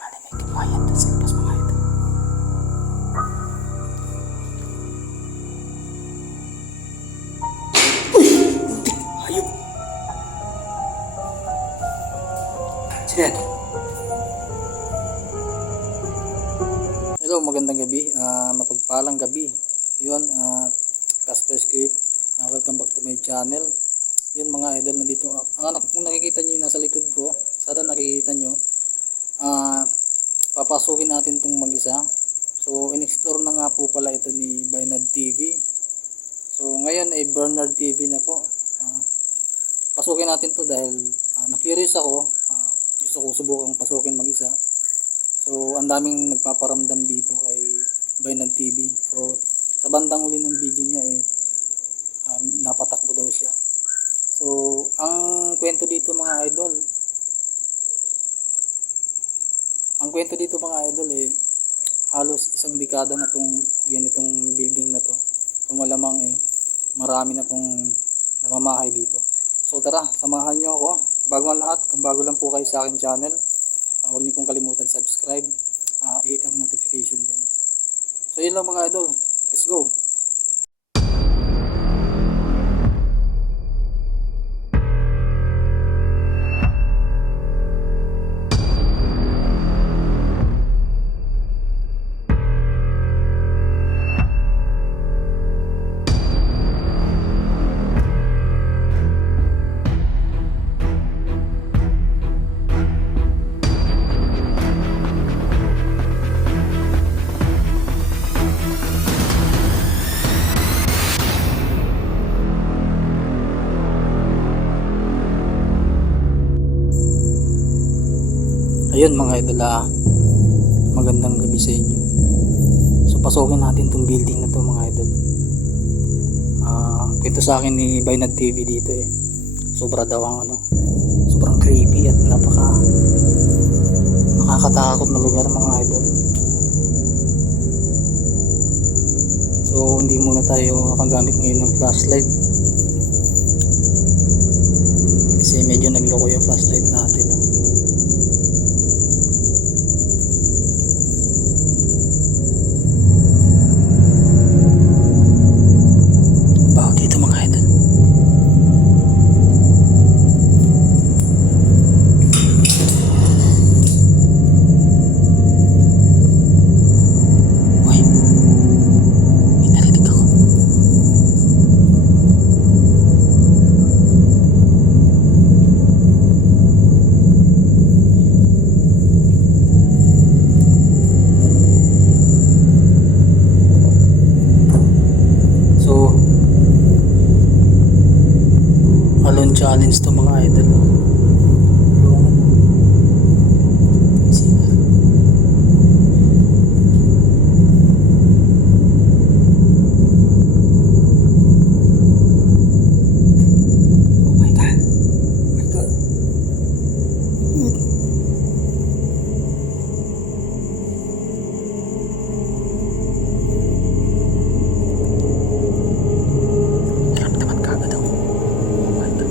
Bale, may kawayan dun sa labas mga idol. Uy! Muntik! Hayop! Sino yan? Hello, magandang gabi. Mapagpalang gabi. Yun, Casper Script. Welcome back to my channel. Yun mga idol, nandito. Ang anak kung nakikita nyo yung nasa likod ko, sana nakikita nyo. Papasukin natin itong mag-isa. So, in-explore na nga po pala ito ni Bynad TV. So, ngayon ay Bernard TV na po. Pasukin natin to dahil na-curious ako. Gusto ko subukang pasukin mag-isa. So, ang daming nagpaparamdam dito kay Bynad TV. So, sa bandang uli ng video niya napatakbo daw siya. So, ang kwento dito mga idol, halos isang dekada na itong building na to. So, malamang marami na pong namamahay dito. So, tara, samahan nyo ako. Bago ang lahat, kung bago lang po kayo sa akin channel, huwag niyo pong kalimutan subscribe, hit ang notification bell. So, yun lang mga idol. Let's go! Ayun mga idol, magandang gabi sa inyo. So pasukin natin tong building na to mga idol. Kwento sa akin ni Bynad TV dito sobra daw ang sobrang creepy at nakakatakot na lugar mga idol. So hindi muna tayo kagamit ngayon ng flashlight kasi medyo nagloko yung flashlight natin. Challenge to mga idol. Oh my god. My god. Naramdaman ka agad ako. Oh my god.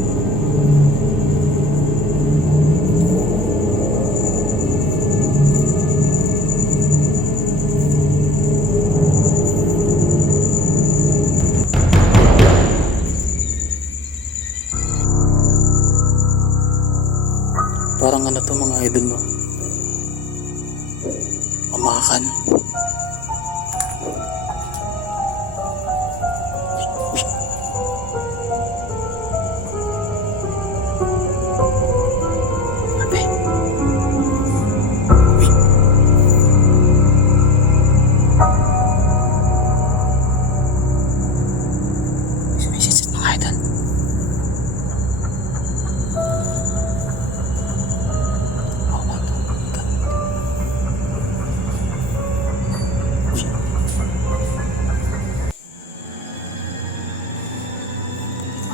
Parang to mga idol, no? Amakan. Abe. Sumisit mga idol.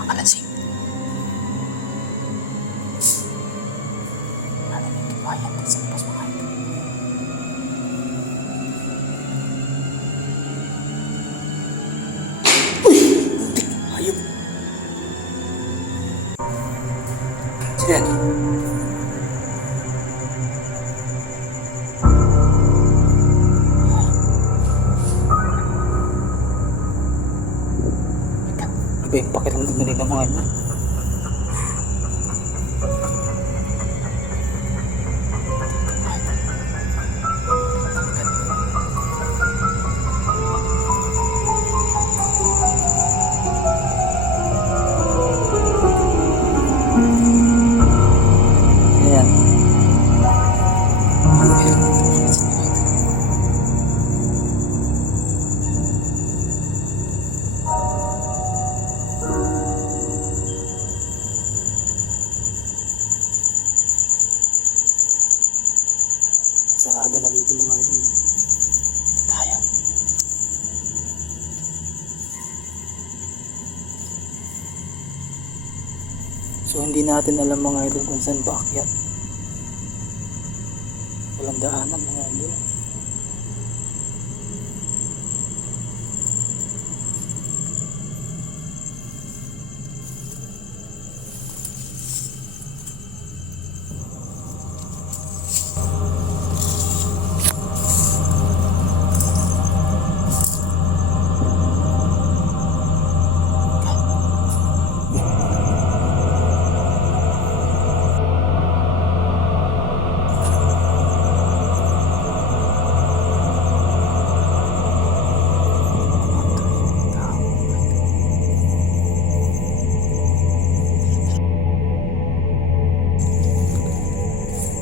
Makalansing. Malamig kawayan din sa labas mga idol. Uy! Muntik! Hayop! Sino yan? Iba yung pakiramdam nila mga idol. Ayan. Sarado na dito mga idol. Dito tayo. So hindi natin alam mga idol kung saan paakyat. Walang daanan mga idol.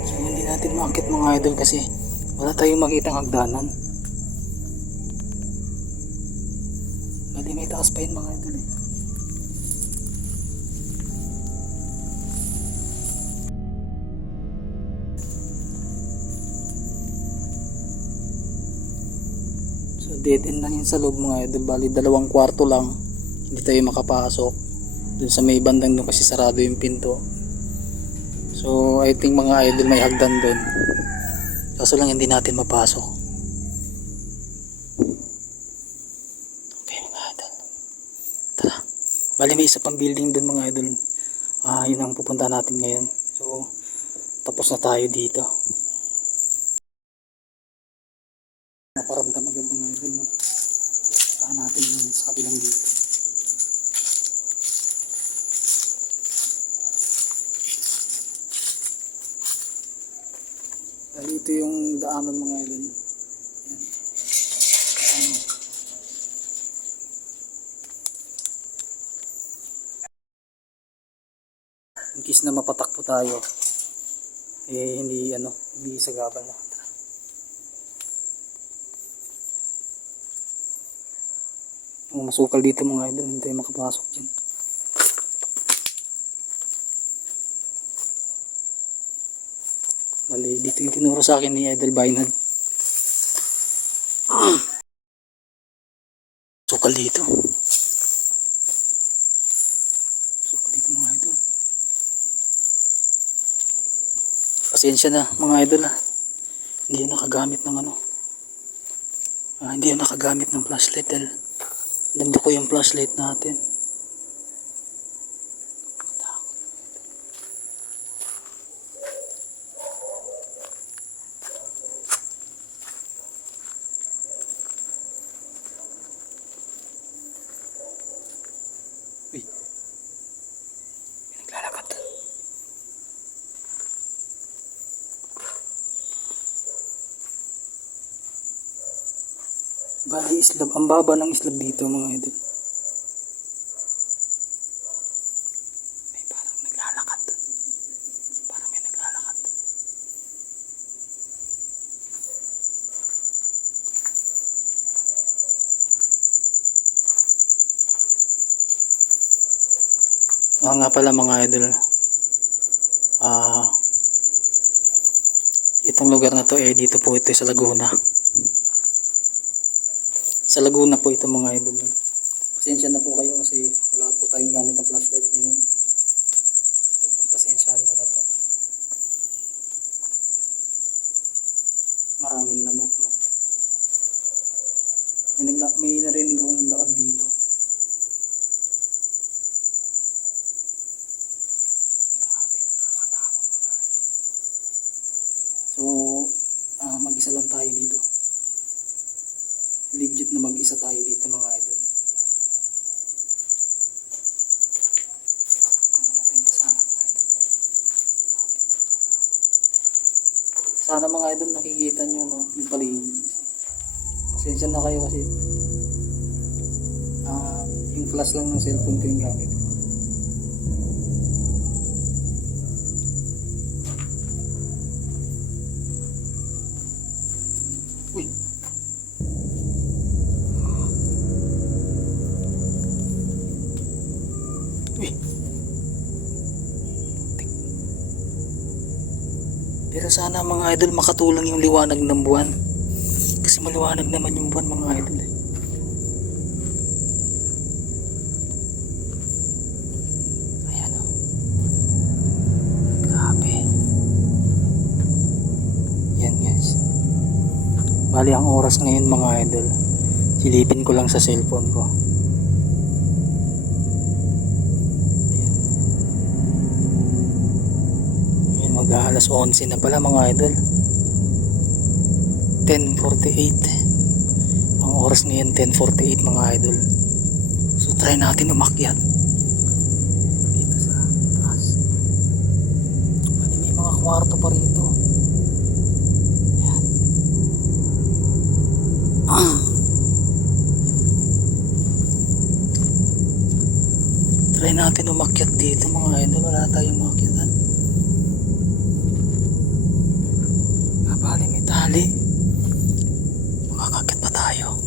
So hindi natin maakyat mga idol kasi wala tayong makitang hagdanan. Bali may taas pa yun mga idol eh. So dead end lang yun sa loob mga idol. Bali 2 kwarto lang. Hindi tayo makapasok. Dun sa may bandang doon kasi sarado yung pinto. So I think mga idol may hagdan doon. Kaso lang hindi natin mapasok. Okay mga idol. Tara. Bali may isa pang building doon mga idol. Yun ang pupunta natin ngayon. So tapos na tayo dito. Naparamdam agad mga idol. No? So puntahan natin yun sa kabilang dito. Bali ito yung daanan mga idol. Ayan. In case na mapatak po tayo hindi sagabal na. Masukal dito mga idol, hindi tayo makapasok dyan. Mali dito yung tinuro sa akin ni Idol Bainad. Sukal dito mga idol. Pasensya na mga idol hindi yun nakagamit ng hindi yun nakagamit ng flashlight dahil nando ko yung flashlight natin. Uy, may naglalakad doon. Bali islab, ang baba ng islab dito mga idol. May parang naglalakad doon. Parang may naglalakad. Nga pala mga idol. Itong lugar na to dito po ito sa Laguna. Sa Laguna po ito mga idol. Pasensya na po kayo kasi wala po tayong gamit ng flashlight ngayon. Pagpasensyahan nyo na po. Maraming lamok no. May narinig akong naglakad dito. Grabe, nakakatakot mga idol. So mag-isa lang tayo dito. Legit na mag-isa tayo dito mga idol. Sana mga idol nakikita nyo, no, yung paligid. Pasensya na kayo kasi yung flash lang ng cellphone ko yung gamit ko. Uy! Uy! Pero sana mga idol makatulong yung liwanag ng buwan. Kasi maliwanag naman yung buwan mga idol eh. Ayan o. Grabe. Yan guys. Bali ang oras ngayon mga idol. Silipin ko lang sa cellphone ko. Ayan. Ayan, mag-aalas 11 na pala mga idol. 10:48. Ang oras ngayon 10:48 mga idol. So try natin umakyat dito sa taas. Bali may mga kwarto pa rito. Ayan. Try natin umakyat dito mga idol. Wala tayong umakyatan. Bali may tali. Makakakit pa tayo.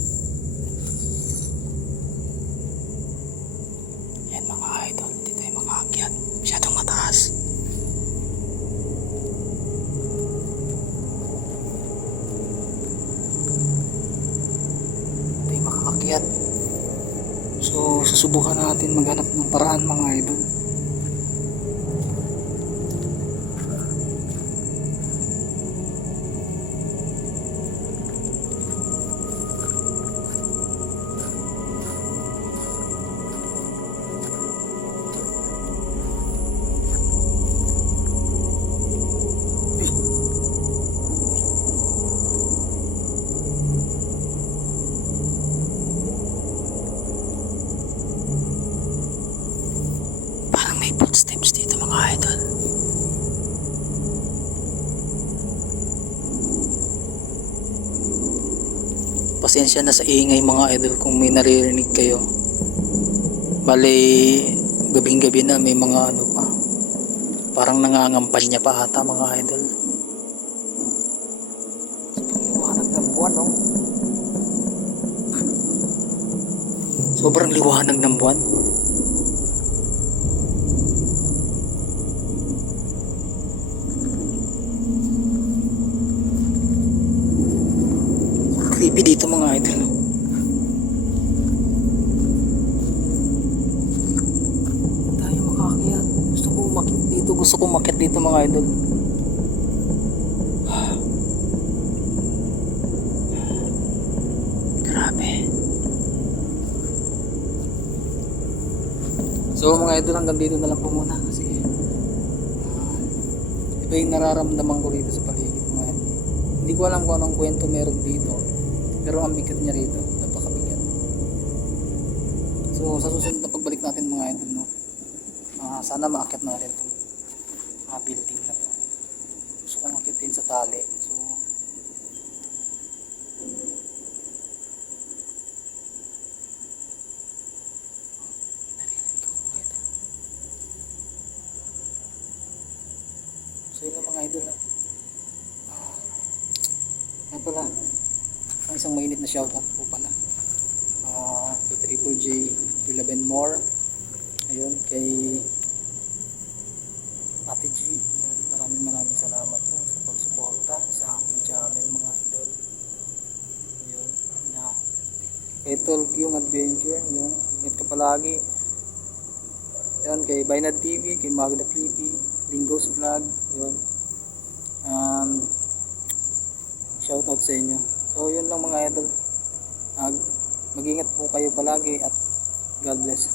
Yan mga idol, hindi tayo makaakyat. Masyadong mataas. Hindi tayo makaakyat. So susubukan natin maghanap ng paraan mga idol. May footsteps dito mga idol. Pasensya na sa ingay mga idol kung may naririnig kayo. Bali gabing gabi na may mga ano pa. Parang nangangampanya pa ata mga idol. Sobrang liwanag ng buwan no. Sobrang liwanag ng buwan. Creepy dito mga idol. Tayo makakakit. Gusto ko umakyat dito. Gusto ko umakyat dito mga idol. Grabe. So mga idol, hanggang dito na lang po muna kasi iba yung nararamdaman ko rito sa paligid mga idol. Hindi ko alam kung anong kwento meron dito. Pero ang bigat niya rito, napakabigat. So sa susunod na pagbalik natin mga idol, no, sana maakyat natin itong building na to. Gusto kong akitin sa tali. So yun lang mga idol. Yan pala, ang isang mainit na shoutout po pala kay Triple J Willabend More, ayun, kay Ate G, maraming salamat po sa pagsuporta sa aking channel mga idol. Ayun, na kay Tolkyung Adventure, yun, ingat ka palagi. Ayun, kay Bainad TV, kay Magda Creepy, Dingo's Vlog, yun, shoutout sa inyo. So yun lang mga idol. Mag-ingat po kayo palagi at God bless.